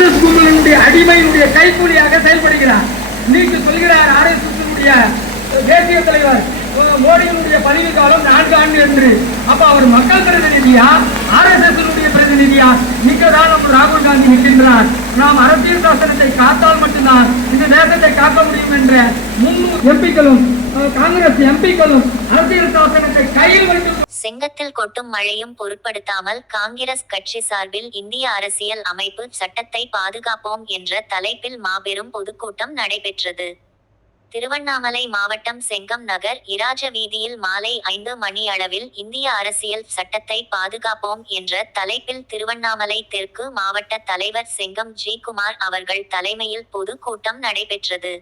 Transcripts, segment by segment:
RSS கும்பலினுடைய அடிமையினுடைய கைக்கூலியாக செயல்படுகிறார். இன்னைக்கு சொல்கிறார் RSS தேசிய தலைவர் மோடியினுடைய பதவி காலம் 4 ஆண்டு என்று. அப்ப அவர் மக்கள் பிரதிநிதியா RSS பிரதிநிதியா? நிக்கதான் நம்ம ராகுல் காந்தி நிற்கின்றார். நாம் அரசியல் சாசனத்தை காத்தால் மட்டும்தான் இந்த தேசத்தை காக்க முடியும் என்ற 300 எம்பிக்களும் காங்கிரஸ் எம்பிக்களும் அரசியல் சாசனத்தை கையில் வைத்து செங்கத்தில் கொட்டும் மழையும் பொருட்படுத்தாமல் காங்கிரஸ் கட்சி சார்பில் இந்திய அரசியல் அமைப்பு சட்டத்தை பாதுகாப்போம் என்ற தலைப்பில் மாபெரும் பொதுக்கூட்டம் நடைபெற்றது. திருவண்ணாமலை மாவட்டம் செங்கம் நகர் இராஜ வீதியில் மாலை 5 மணி அளவில் இந்திய அரசியல் சட்டத்தை பாதுகாப்போம் என்ற தலைப்பில் திருவண்ணாமலை தெற்கு மாவட்ட தலைவர் செங்கம் ஜி. குமார் அவர்கள் தலைமையில் பொது கூட்டம் நடைபெற்றது.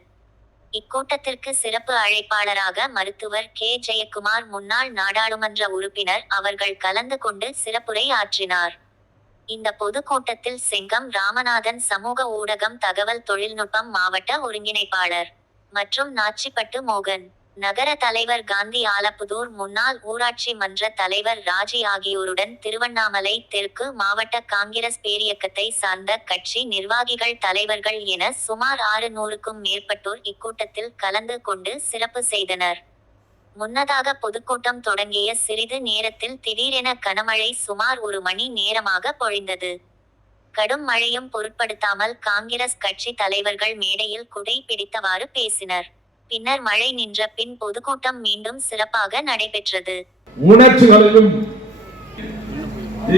இக்கூட்டத்திற்கு சிறப்பு அழைப்பாளராக மருத்துவர் கே. ஜெயக்குமார் முன்னாள் நாடாளுமன்ற உறுப்பினர் அவர்கள் கலந்து கொண்டு சிறப்புரை ஆற்றினார். இந்த பொதுக்கூட்டத்தில் செங்கம் ராமநாதன் சமூக ஊடகம் தகவல் தொழில்நுட்பம் மாவட்ட ஒருங்கிணைப்பாளர் மற்றும் நாச்சிப்பட்டு மோகன், நகர தலைவர் காந்தி ஆலப்புதூர், முன்னாள் ஊராட்சி மன்ற தலைவர் ராஜி ஆகியோருடன் திருவண்ணாமலை தெற்கு மாவட்ட காங்கிரஸ் பேரியக்கத்தை சார்ந்த கட்சி நிர்வாகிகள் தலைவர்கள் என சுமார் 600க்கும் மேற்பட்டோர் இக்கூட்டத்தில் கலந்து கொண்டு சிறப்பு செய்தனர். முன்னதாக பொதுக்கூட்டம் தொடங்கிய சிறிது நேரத்தில் திடீரென கனமழை சுமார் 1 மணி நேரமாக பொழிந்தது. கடும் மழையும் பொருட்படுத்தாமல் காங்கிரஸ் கட்சி தலைவர்கள் மேடையில் குடை பிடித்தவாறு பேசினர். பின்னர் மழை நின்ற பின் பொதுக்கூட்டம் மீண்டும் சிறப்பாக நடைபெற்றது. உணர்ச்சிகளையும்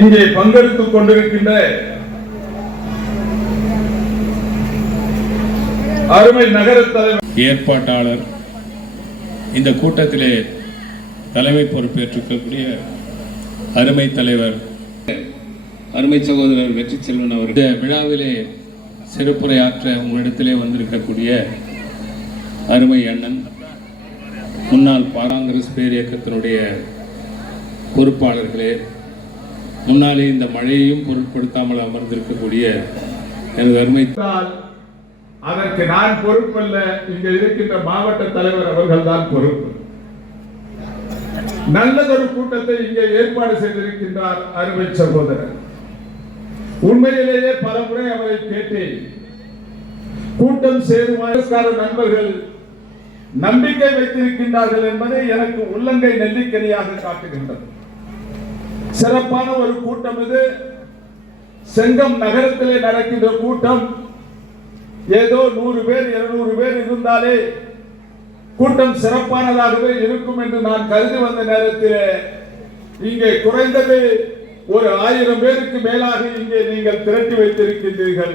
இங்கே பங்கெடுத்துக் கொண்டிருக்கின்ற அருமை நகர தலைவர் ஏற்பாட்டாளர், இந்த கூட்டத்திலே தலைமை பொறுப்பேற்றிருக்கக்கூடிய அருமை தலைவர் அருமை சகோதரர் வெற்றி செல்வன் அவர் இந்த விழாவிலே சிறப்புரையாற்ற உங்களிடத்திலே வந்திருக்கக்கூடிய அருமை அண்ணன், முன்னாள் காங்கிரஸ் பேரியக்கத்தினுடைய பொறுப்பாளர்களே, முன்னாலே இந்த மழையையும் பொருட்படுத்தாமல் அமர்ந்திருக்கக்கூடிய எனது அருமை, அதற்கு நான் பொறுப்பல்ல, இங்கே இருக்கின்ற மாவட்ட தலைவர் அவர்கள் தான் பொறுப்பு. நல்லதொரு கூட்டத்தை இங்கே ஏற்பாடு செய்திருக்கின்றார் அருமை சகோதரர். உண்மையிலேயே பல முறை அவரை கேட்டேன். கூட்டம் சேரும் நண்பர்கள் நம்பிக்கை வைத்திருக்கின்றார்கள் என்பதை எனக்கு உள்ளங்கை நெல்லிக்கனியாக காட்டுகின்றது. சிறப்பான ஒரு கூட்டம் இது. செங்கம் நகரத்திலே நடக்கின்ற கூட்டம். ஏதோ 100 பேர் 200 பேர் இருந்தாலே கூட்டம் சிறப்பானதாகவே இருக்கும் என்று நான் கருதி வந்த நேரத்தில் இங்கே குறைந்தது ஒரு 1000 பேருக்கு மேலாக இங்கே நீங்கள் திரட்டி வைத்திருக்கின்றீர்கள்.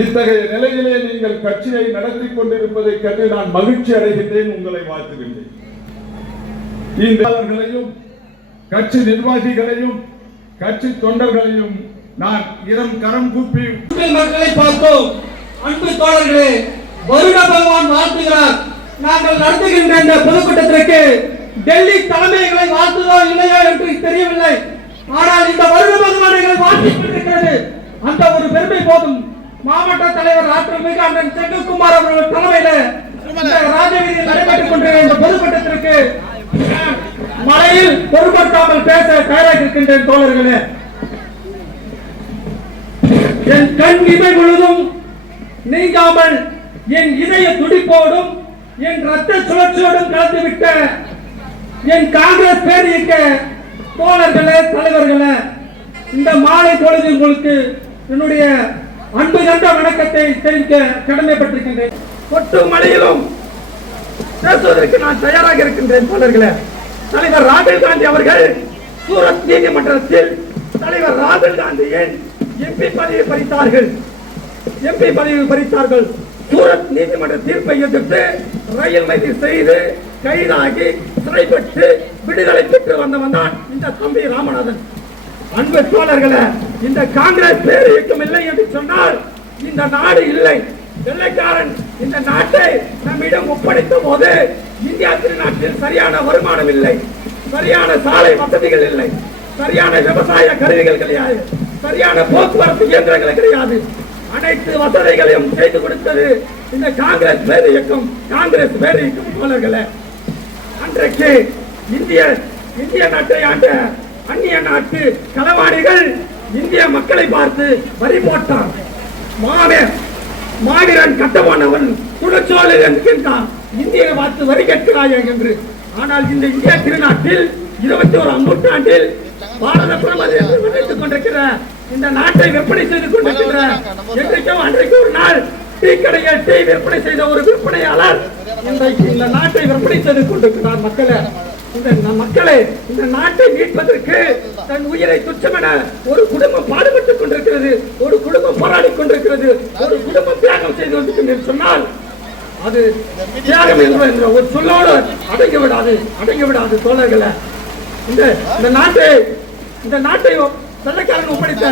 இத்தகைய நிலையிலே நீங்கள் கட்சியை நடத்தி கொண்டிருப்பதை கண்டு நான் மகிழ்ச்சி அடைகின்றேன், உங்களை வாழ்த்துகின்றேன். இந்த கட்சி நிர்வாகிகளையும் கட்சி தொண்டர்களையும் நான் கரம் கூப்பி மக்களை பார்த்தோம். அன்பு தோழர்களே, வருட பகவான் வாழ்த்துகிறார். நாங்கள் நடத்துகின்ற இந்த பொதுக்கூட்டத்திற்கு டெல்லி தலைமைகளை வாழ்த்துதோ இல்லையோ என்று தெரியவில்லை. ஆனால் இந்த வருட பகவானை வாழ்த்திக் கொண்டிருக்கிறது. அந்த ஒரு பெருமை போதும். மாவட்ட தலைவர் ஆற்றல்மிகு அண்ணன் செங்கக்குமார் அவர்கள் தலைமையில் ராஜவீதியில் நடைபெற்றுக் கொண்டிருக்கிற இந்த பொதுக்கூட்டத்திற்கு மழையில் பொருட்படுத்தாமல் பேச தயாராக இருக்கின்ற தோழர்களே, என் கண் இமை முழுதும் நீங்காமல் என் இதய துடிப்போடும் என் ரத்த சுழற்சியோடும் கலந்துவிட்ட என் காங்கிரஸ் பேரியக்க தோழர்களே, தலைவர்களே, இந்த மாலை பொழுது உங்களுக்கு என்னுடைய அன்பு கண்ட வணக்கத்தை தெரிவிக்க கடமைப்பட்டிருக்கின்றேன். கொட்டு மழையிலும் பேசுவதற்கு நான் தயாராக இருக்கின்றேன் தோழர்களே. தலைவர் ராகுல் காந்தி அவர்கள் சூரத் நீதிமன்றத்தில் தலைவர் ராகுல் காந்தியின் எம்பி பதவி பறித்தார்கள். சூரத் நீதிமன்ற தீர்ப்பை எதிர்த்து ரயில் மைதி செய்து கைதாகி சிறைப்பட்டு விடுதலை பெற்று வந்தவன் தான் இந்த தம்பி ராமநாதன். அன்பு தோழர்களே, இந்த காங்கிரஸ் பேர் இயக்கம் இல்லை என்று சொன்னால் இந்த நாடு இல்லை. வெள்ளைக்காரன் இந்த நாட்டை நம்மிடம் ஒப்படைத்த போது இந்தியா திருநாட்டில் சரியான வருமானம் இல்லை, சரியான சாலை வசதிகள் இல்லை, சரியான விவசாய கருவிகள் கிடையாது, சரியான போக்குவரத்து இயந்திரங்கள் கிடையாது. அனைத்து வசதிகளையும் செய்து கொடுத்தது இந்த காங்கிரஸ் பேர் இயக்கம். தோழர்களே, அன்றைக்கு இந்திய நாட்டை ஆண்ட அந்நிய நாட்டு களவாணிகள் இந்திய மக்களை பார்த்து வரி போட்டார். மாவீரன் கட்டமானவன் துணச்சோழு என்கின்றான் இந்தியை பார்த்து வரி கேட்கிறாயே என்று. ஆனால் இந்த இந்திய திருநாட்டில் 21ஆம் நூற்றாண்டில் பாரத பிரதமர் என்று நினைத்துக் கொண்டிருக்கிற இந்த நாட்டை விற்பனை செய்து கொண்டிருக்கிற என்றைக்கும் அன்றைக்கு ஒரு நாள் டீ கடையில் டீ விற்பனை செய்த ஒரு விற்பனையாளர் இன்றைக்கு இந்த நாட்டை விற்பனை செய்து கொண்டிருக்கிறார். மக்களே இந்த நாட்டை மீட்பதற்கு தன் உயிரை துச்சமென ஒரு குடும்பம் பாடுபட்டுக் கொண்டிருக்கிறது, ஒரு குடும்பம் போராடி கொண்டிருக்கிறது, ஒரு குடும்பம் தியாகம் செய்து கொண்டிருக்கிறது சொன்னால் அது தியாகம் என்ற ஒரு சொல்லோடு அடங்கி விடாது தோழர்களே. இந்த நாட்டை வெள்ளைக்காரன் ஒப்படைத்த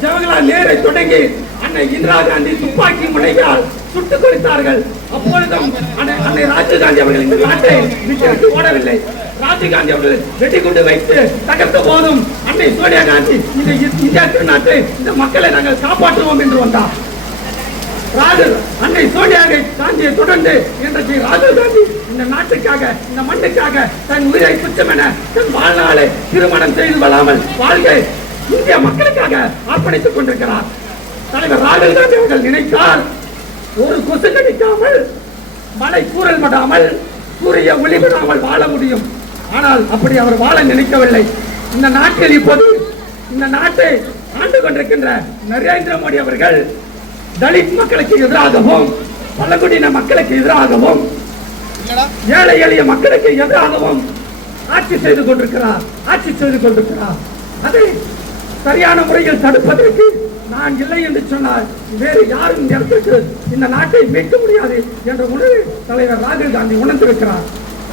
ஜவஹர்லால் நேரை தொடங்கி அன்னை இந்திரா காந்தி துப்பாக்கி முனையால் சுட்டுக் கொலைத்தார்கள். அப்பொழுதும் அன்னை ராஜீவ் காந்தி அவர்கள் இந்த நாட்டை விட்டு ஓடவில்லை. ராஜீவ் காந்தி அவர்கள் வெடிகுண்டு வைத்து தகர்த்த போதும் அன்னை சோனியா காந்தி இந்த இந்தியா திருநாட்டை இந்த மக்களை நாங்கள் காப்பாற்றுவோம் என்று வந்தார். அன்னை சோனியா காந்தியை தொடர்ந்து இன்றைக்கு ராஜீவ் காந்தி இந்த நாட்டுக்காக இந்த மண்ணுக்காக தன் உயிரை துச்சம் என தன் வாழ்நாளை திருமணம் செய்து கொள்ளாமல் வாழ்க்கை இந்திய மக்களுக்காக அர்ப்பணித்துக் கொண்டிருக்கிறார். தலைவர் ராகுல் காந்தி அவர்கள் நினைத்தால் ஒரு கொசு கடிக்காமல் மழை கூறல் படாமல் சூரிய ஒளிவிடாமல் வாழ முடியும். ஆனால் அப்படி அவர் வாழ நினைக்கவில்லை. இந்த நாட்டில் இப்போது இந்த நாட்டை ஆண்டு கொண்டிருக்கின்ற நரேந்திர மோடி அவர்கள் தலித் மக்களுக்கு எதிராகவும் பழங்குடியின மக்களுக்கு எதிராகவும் ஏழை எளிய மக்களுக்கு எதிராகவும் ஆட்சி செய்து கொண்டிருக்கிறார். அதை சரியான முறையில் தடுப்பதற்கு நான் இல்லை என்று சொன்னால் வேறு யாரும் இந்த இடத்திற்கு இந்த நாட்டை மீட்க முடியாது என்ற உணர்வு தலைவர் ராகுல் காந்தி உணர்ந்திருக்கிறார்.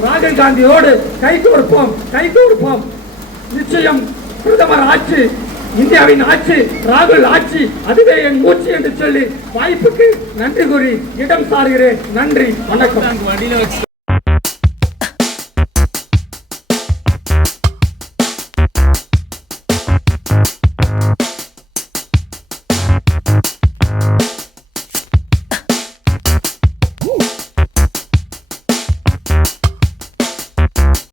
ராகுல் காந்தியோடு கைகோர்ப்போம். நிச்சயம் பிரதமர் ஆட்சி, இந்தியாவின் ஆட்சி, ராகுல் ஆட்சி, அதுவே என் மூச்சு என்று சொல்லி வாய்ப்புக்கு நன்றி கூறி இடம் சாருகிறேன். நன்றி, வணக்கம்.